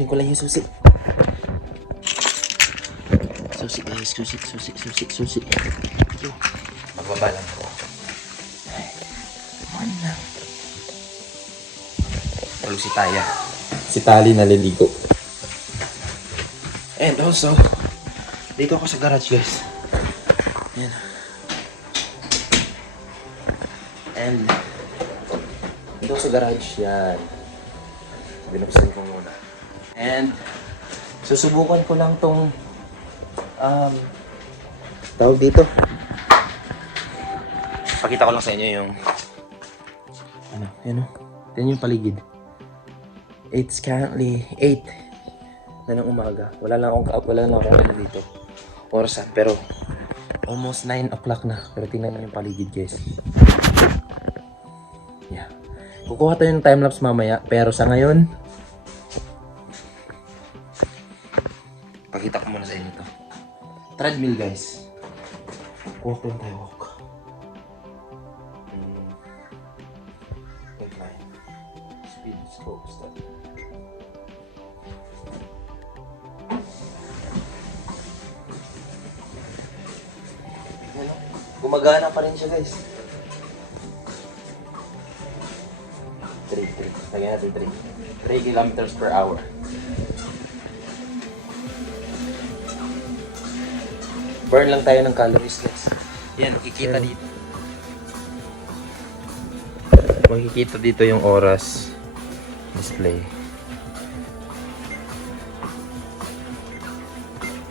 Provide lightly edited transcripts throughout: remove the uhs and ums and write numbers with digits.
Kunin ko lang yung susi. Susi guys, susi. Yo, magbaba lang ako. Ano lang. Tulog si Taya. Si Tali naliligo. And also, dito ako sa garage guys. Yan. And dito sa garage yan. Binuksan ko muna. And susubukan ko lang tong tawag dito. Pakita ko lang sa inyo yung yan o. Yan yung paligid. It's currently 8 na ng umaga. Wala lang akong dito. Orasan. Pero almost 9 o'clock na. Pero tingnan nyo yung paligid guys. Yeah. Kukuha tayo ng timelapse mamaya. Pero sa ngayon, pakita ko muna sa inyo to. Treadmill guys. Walk lang tayo, walk. Incline. Speed, scope, start. Gumagana pa rin siya guys. 3. Lagyan natin 3 kilometers per hour. Burn lang tayo ng calories guys. Yan, makikita dito. Makikita dito yung oras display.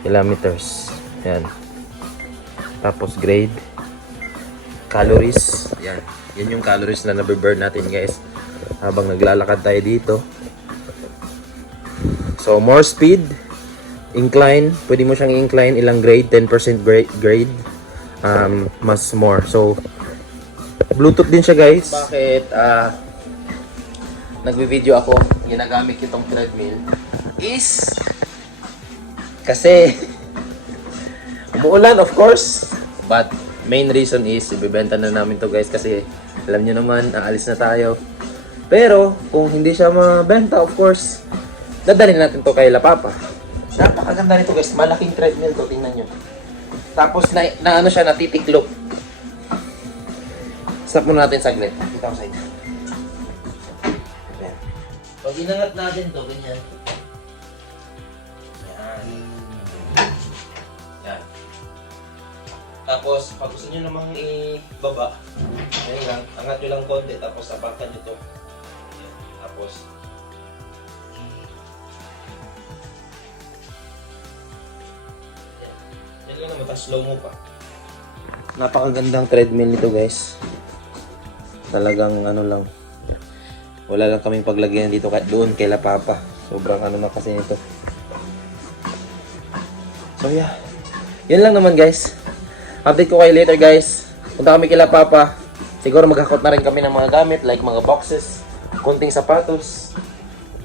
Kilometers. Yan. Tapos grade. Calories. Yan. Yan yung calories na nabe-burn natin guys. Habang naglalakad tayo dito. So, more speed. Incline. Pwede mo siyang incline. Ilang grade? 10% grade. Mas more. So, Bluetooth din siya guys. Bakit nagbe-video ako, ginagamit itong treadmill is kasi umuulan of course. But main reason is ibebenta na namin to guys kasi alam nyo naman, aalis na tayo. Pero kung hindi siya mabenta of course, dadalhin natin to kay La Papa. Napakaganda nito guys, malaking treadmill to, tingnan nyo. Tapos na ano siya, natitiklop. Stop muna natin saglit. Kita ko sa inyo. Ayan. Pag inangat natin to, ganyan. Ayan. Ayan. Tapos, pag gusto nyo namang ibaba, ganyan lang, angat nyo lang konti, tapos sabakan nyo to. Ayan. Tapos, yan lang naman, tapos slow mo pa. Napakagandang treadmill nito guys. Talagang ano lang, wala lang kaming paglagyan dito doon kay La Papa. Sobrang ano na kasi nito. So yeah, yan lang naman guys. Update ko kayo later guys. Punta kami kay La Papa. Siguro maghakot na rin kami ng mga gamit like mga boxes, kunting sapatos.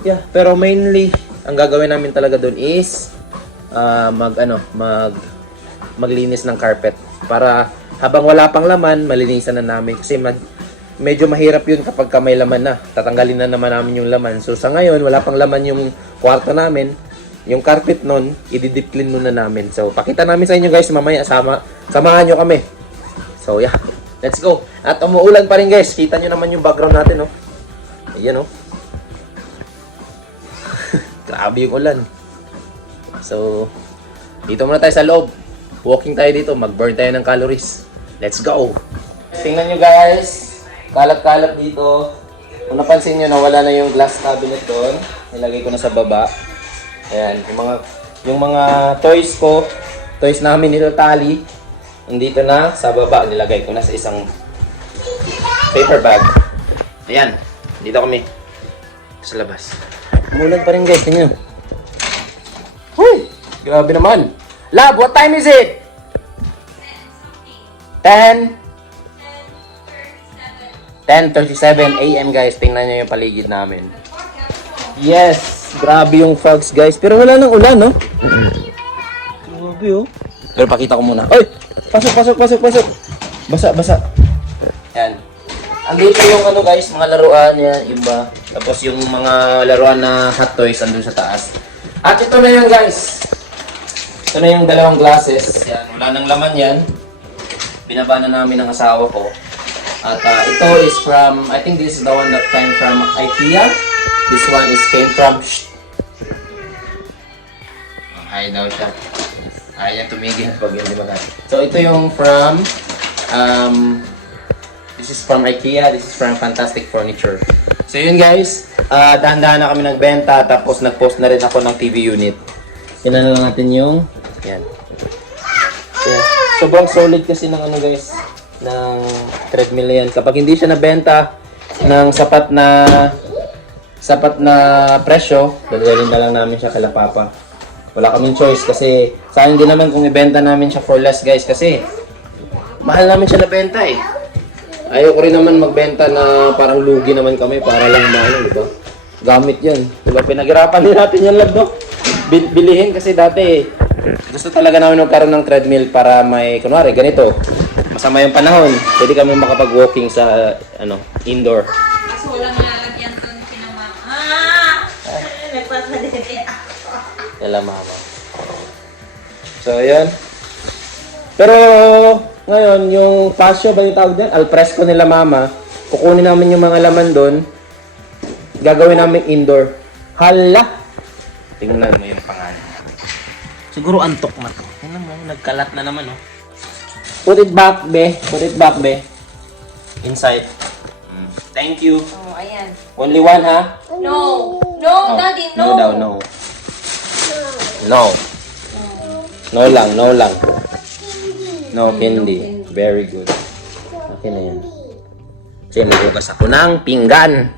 Yeah, pero mainly ang gagawin namin talaga doon is maglinis ng carpet para habang wala pang laman, malinisan na namin kasi medyo mahirap yun kapag may laman na. Tatanggalin na naman namin yung laman. So sa ngayon, wala pang laman yung kwarto namin. Yung carpet nun, i-deep clean muna namin. So pakita namin sa inyo guys mamaya. Samahan nyo kami. So yeah, let's go. At umuulan pa rin guys. Kita nyo naman yung background natin. Oh. Ayan oh. Grabe yung ulan. So, dito muna tayo sa loob. Walking tayo dito. Mag-burn tayo ng calories. Let's go. Tingnan nyo guys. Kalat-kalat dito. Kung napansin nyo, nawala na yung glass cabinet doon. Nilagay ko na sa baba. Ayan, yung mga toys ko, toys namin nito Tali, nandito na sa baba. Nilagay ko na sa isang paper bag. Ayan, dito kami sa labas. Umulan pa rin guys, tingnan. Huy! Grabe naman. Love, what time is it? 10:37 AM guys. Tingnan nyo yung paligid namin. Yes! Grabe yung fogs guys. Pero wala nang ulan, no? Grabe oh. Pero pakita ko muna. Oy! Pasok! Basa. Yan. andito yung ano guys, mga laruan yan, iba. Tapos yung mga laruan na hot toys andun sa taas. At ito na yun guys. Ito na yung dalawang glasses. Yan, wala nang laman yan. Binaba na namin ng asawa ko. At ito is from, I think this is the one that came from IKEA. This one is came from, ay daw siya. Ayaw tumigil pag hindi magana. So ito yung from, this is from IKEA, this is from Fantastic Furniture. So yun guys, dahan-dahan na kami nagbenta, tapos nag-post na rin ako ng TV unit. Kailan lang natin yung, yan. Yeah. Sobrang solid kasi ng ano guys, ng treadmill yan. Kapag hindi siya nabenta ng sapat na presyo, dadalhin na lang namin siya kala Papa. Wala kaming choice kasi sayang din naman kung ibenta namin siya for less guys kasi mahal namin siya nabenta eh. Ayoko rin naman magbenta na parang lugi naman kami para lang mahal, di ba? Gamit yan. Diba? Pinaghirapan din natin yan lang, no? Bilihin kasi dati gusto talaga namin magkaroon ng treadmill para may, kunwari, ganito. Masama yung panahon. Pwede kami makapag-walking sa, indoor. Kaso walang lalagyan doon pinamama. Nagpapadede. Yala, mama. So, ayan. Pero, ngayon, yung pasyo ba yung tawag din? Alfresco nila mama. Kukunin namin yung mga laman doon. Gagawin namin indoor. Hala! Tingnan mo yung pangalan. Siguro antok na to. Tingnan mo, nagkalat na naman, oh. Put it back, be. Put it back, be. Inside. Thank you. Oh, ayan. Only one, ha? No. No, Oh, Daddy, no no. daw, no. No. No lang, no lang. No candy. Very good. Okay na yan. Kasi maghugas ako ng pinggan.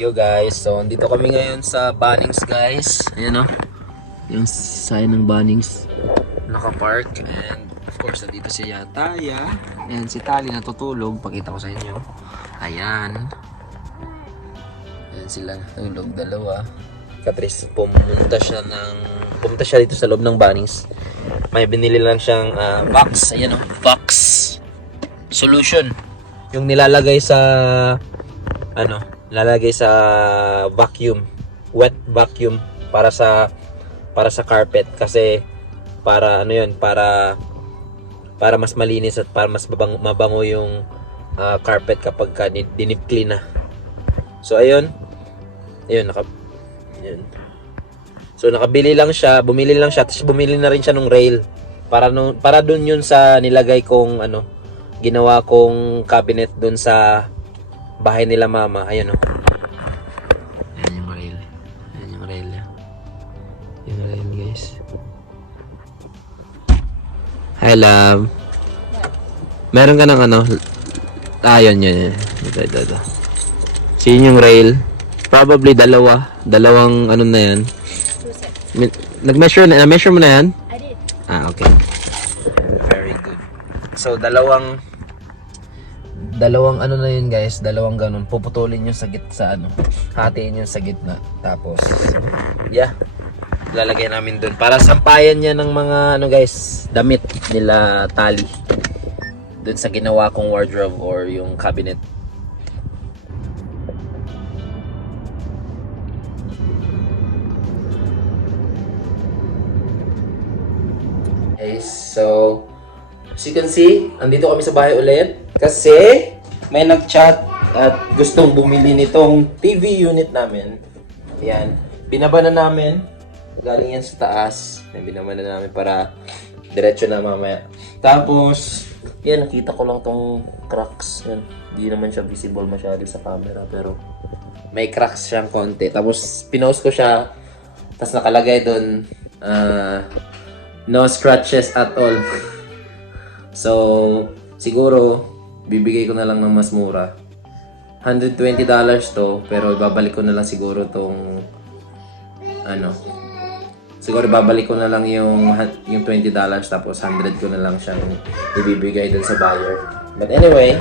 Yo guys, so andito kami ngayon sa Bunnings guys. Ayan o. Yung sign ng Bunnings. Naka-park and of course nandito si Taya. Ayan si Tali natutulog. Pakita ko sa inyo. Ayan. Ayan sila natulog dalawa. Katris pumunta siya dito sa loob ng Bunnings. May binili lang siyang box. Ayan o. Box solution. Yung nilalagay sa lalagay sa vacuum, wet vacuum para sa carpet kasi para para mas malinis at para mas mabango yung carpet kapag dinip clean na. So ayun. So bumili lang siya, tapos bumili na rin siya ng rail para doon yun sa nilagay kong ginawa kong cabinet doon sa bahay nila mama. Ayan o. Ayan yung rail. Ayan yung rail. Yung rail guys. Hi love. Meron ka ng yun. Ito. So yun yung rail. Probably dalawang na yan. Na-measure mo na yan? I did. Okay. Very good. So dalawang na yun guys, dalawang ganun. Puputulin yung hatiin yung sa gitna. Tapos, lalagay namin dun. Para sampayan niya ng mga, guys, damit nila Tali. Dun sa ginawa kong wardrobe or yung cabinet. Okay, so, as you can see, andito kami sa bahay ulit. Kasi may nag-chat at gustong bumili nitong TV unit namin. Ayan. Binaba na namin. Galing yan sa taas. Binaba na namin para diretso na mamaya. Tapos, yan, nakita ko lang tong cracks. Yan. Hindi naman siya visible masyado sa camera. Pero may cracks siyang konti. Tapos, pinost ko siya. Tapos nakalagay doon, no scratches at all. So, siguro, bibigay ko na lang ng mas mura. $120 to, pero ibabalik ko na lang siguro tong siguro ibabalik ko na lang yung $20 tapos 100 ko na lang siyang ibibigay dun sa buyer. But anyway,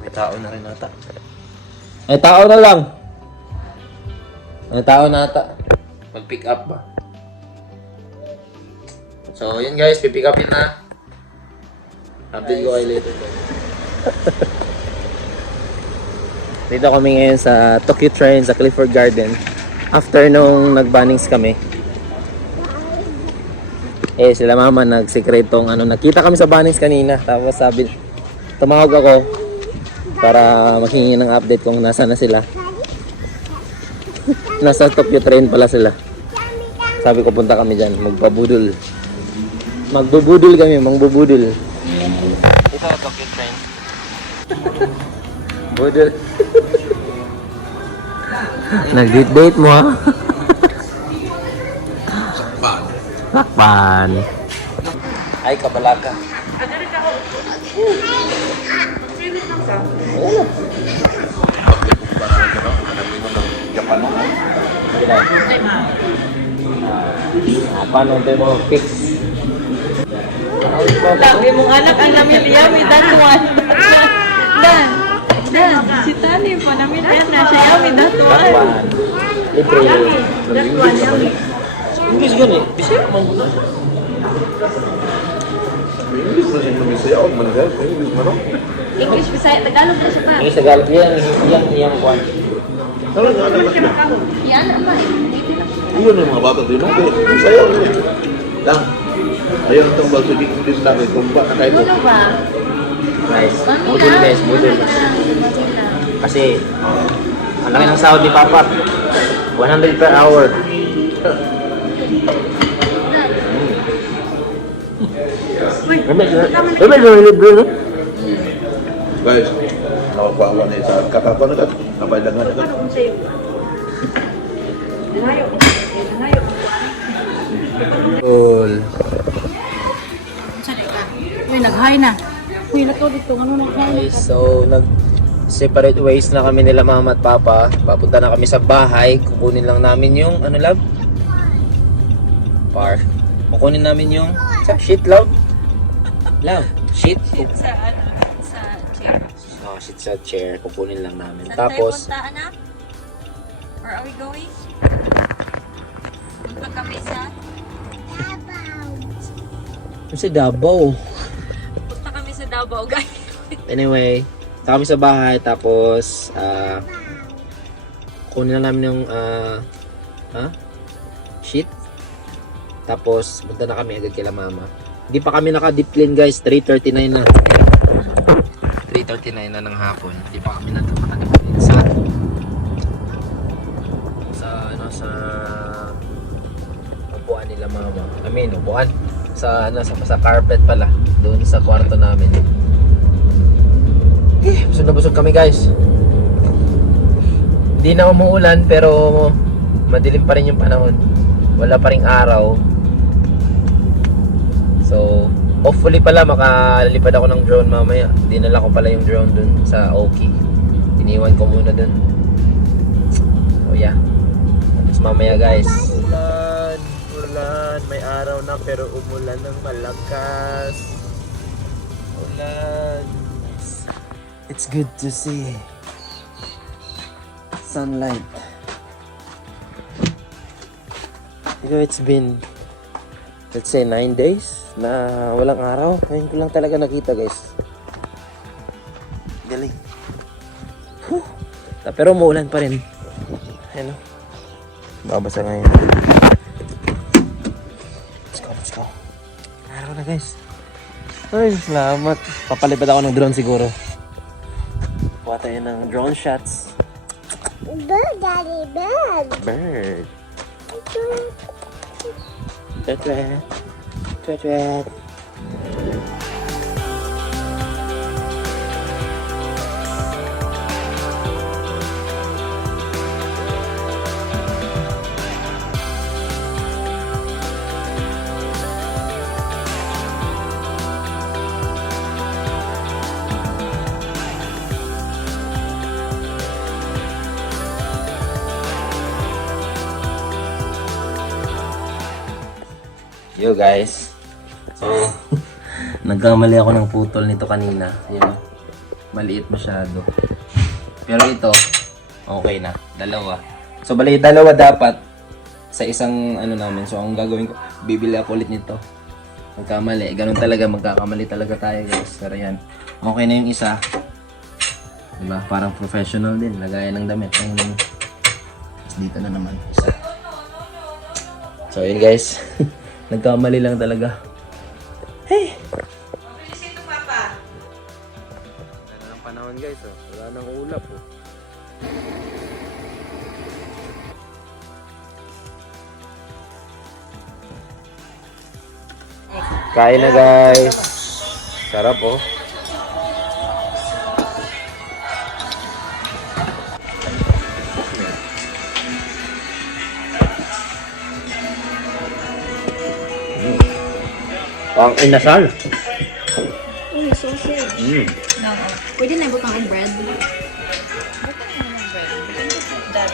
may tao na rin ata. Ay, tao na lang. Ay, tao na ata. Mag-pick up ba? So, yun guys, pipick upin na. Update ko kayo later. Dito kami ngayon sa Tokyo Train sa Clifford Garden. After nung nag-bannings kami. Eh, sila mama nagsikretong nakita kami sa bannings kanina. Tapos sabi, tumawag ako para maghingi ng update kung nasa na sila. Nasa Tokyo Train pala sila. Sabi ko punta kami dyan, magbabudol. Magbubudol kami, mangbubudol. Ito ang Tokyo Train. Budol. Nag-date mo ha? Sakpan. Sakpan. Ay, kabalaka. Paano tayo mo fix? Lagi mong anak ang yummy that one. Dan. Si Tani po namin na siya yummy that one. Libre. That one yummy. English gani. Bisaya man ko. English na siya numisaya o mangal. English mo no? English, Bisaya, Tagalog na siya pa. Ini Tagalog yang kuan. Talaga anak na siya. Yan naman. Iyon yung mga bata din natin. Sayaw na eh. Lang. Ayun ang tumbal sa English lang. Tumba na kayo. Ano ba? Guys, budol guys, budol. Kasi ang laki ng sahod ni Papa. 100 per hour. Guys, nakakuha na isa. Kakapa na kat. Napay lang na kat. Cool. Uy, nag-hi na. Uy, lakaw dito. Ano nag-hi Okay, so nag-separate ways na kami nila mama at papa. Papunta na kami sa bahay. Kukunin lang namin yung, love? Kukunin namin yung, shit, love? Love, shit? Sa chair. Oh, shit sa chair. Kukunin lang namin. Saan Tapos, tayo punta, anak? Where are we going? Punta kami sa... sa Davao. Punta kami sa Davao, guys. Anyway, sa kami sa bahay. Tapos, kukunin lang namin yung, shit. Tapos, punta na kami agad kila mama. Hindi pa kami naka-deep clean guys. 3:39 na. 3:39 na ng hapon. Hindi pa kami naka-deep clean sa upuan nila mama. Upuan sa carpet pala. Doon sa kwarto namin. Busog na busog kami guys. Hindi na umuulan pero madilim pa rin yung panahon. Wala pa ring araw. So, hopefully pala makalipad ako ng drone mamaya. Dinala ko pala yung drone dun sa Oki. Iniwan ko muna dun. So yeah. Tapos mamaya guys. Ulan. May araw na pero umulan ng malakas. Ulan. It's good to see sunlight. It's been, let's say, 9 days na walang araw. Ngayon ko lang talaga nakita guys. Galing. Pero umuulan pa rin. Ano? Babasa ngayon. Let's go. Araw na guys. Ay, salamat. Papalipad ako ng drone siguro. Kuha tayo ng drone shots. Bird, Daddy, bird. Bird. Twet. Twet. Yo guys. So, nagkamali ako ng putol nito kanina. Yun. Maliit masyado. Pero ito, Okay na. Dalawa. So, bali, dalawa dapat sa isang ano namin. So, ang gagawin ko, bibili ako ulit nito. Magkamali. Ganun talaga, magkakamali talaga tayo, guys. Pero yan. Okay na yung isa. Diba? Parang professional din. Lagayan ng damit. Dito na naman. Isa. So, yun guys. Nagkamali lang talaga. Hey! Wala nang panahon guys. Oh. Wala nang ulap. Oh. Kain na guys. Sarap oh. Ang inasal. Uy, sausage. Pwede na ibutang ang bread. That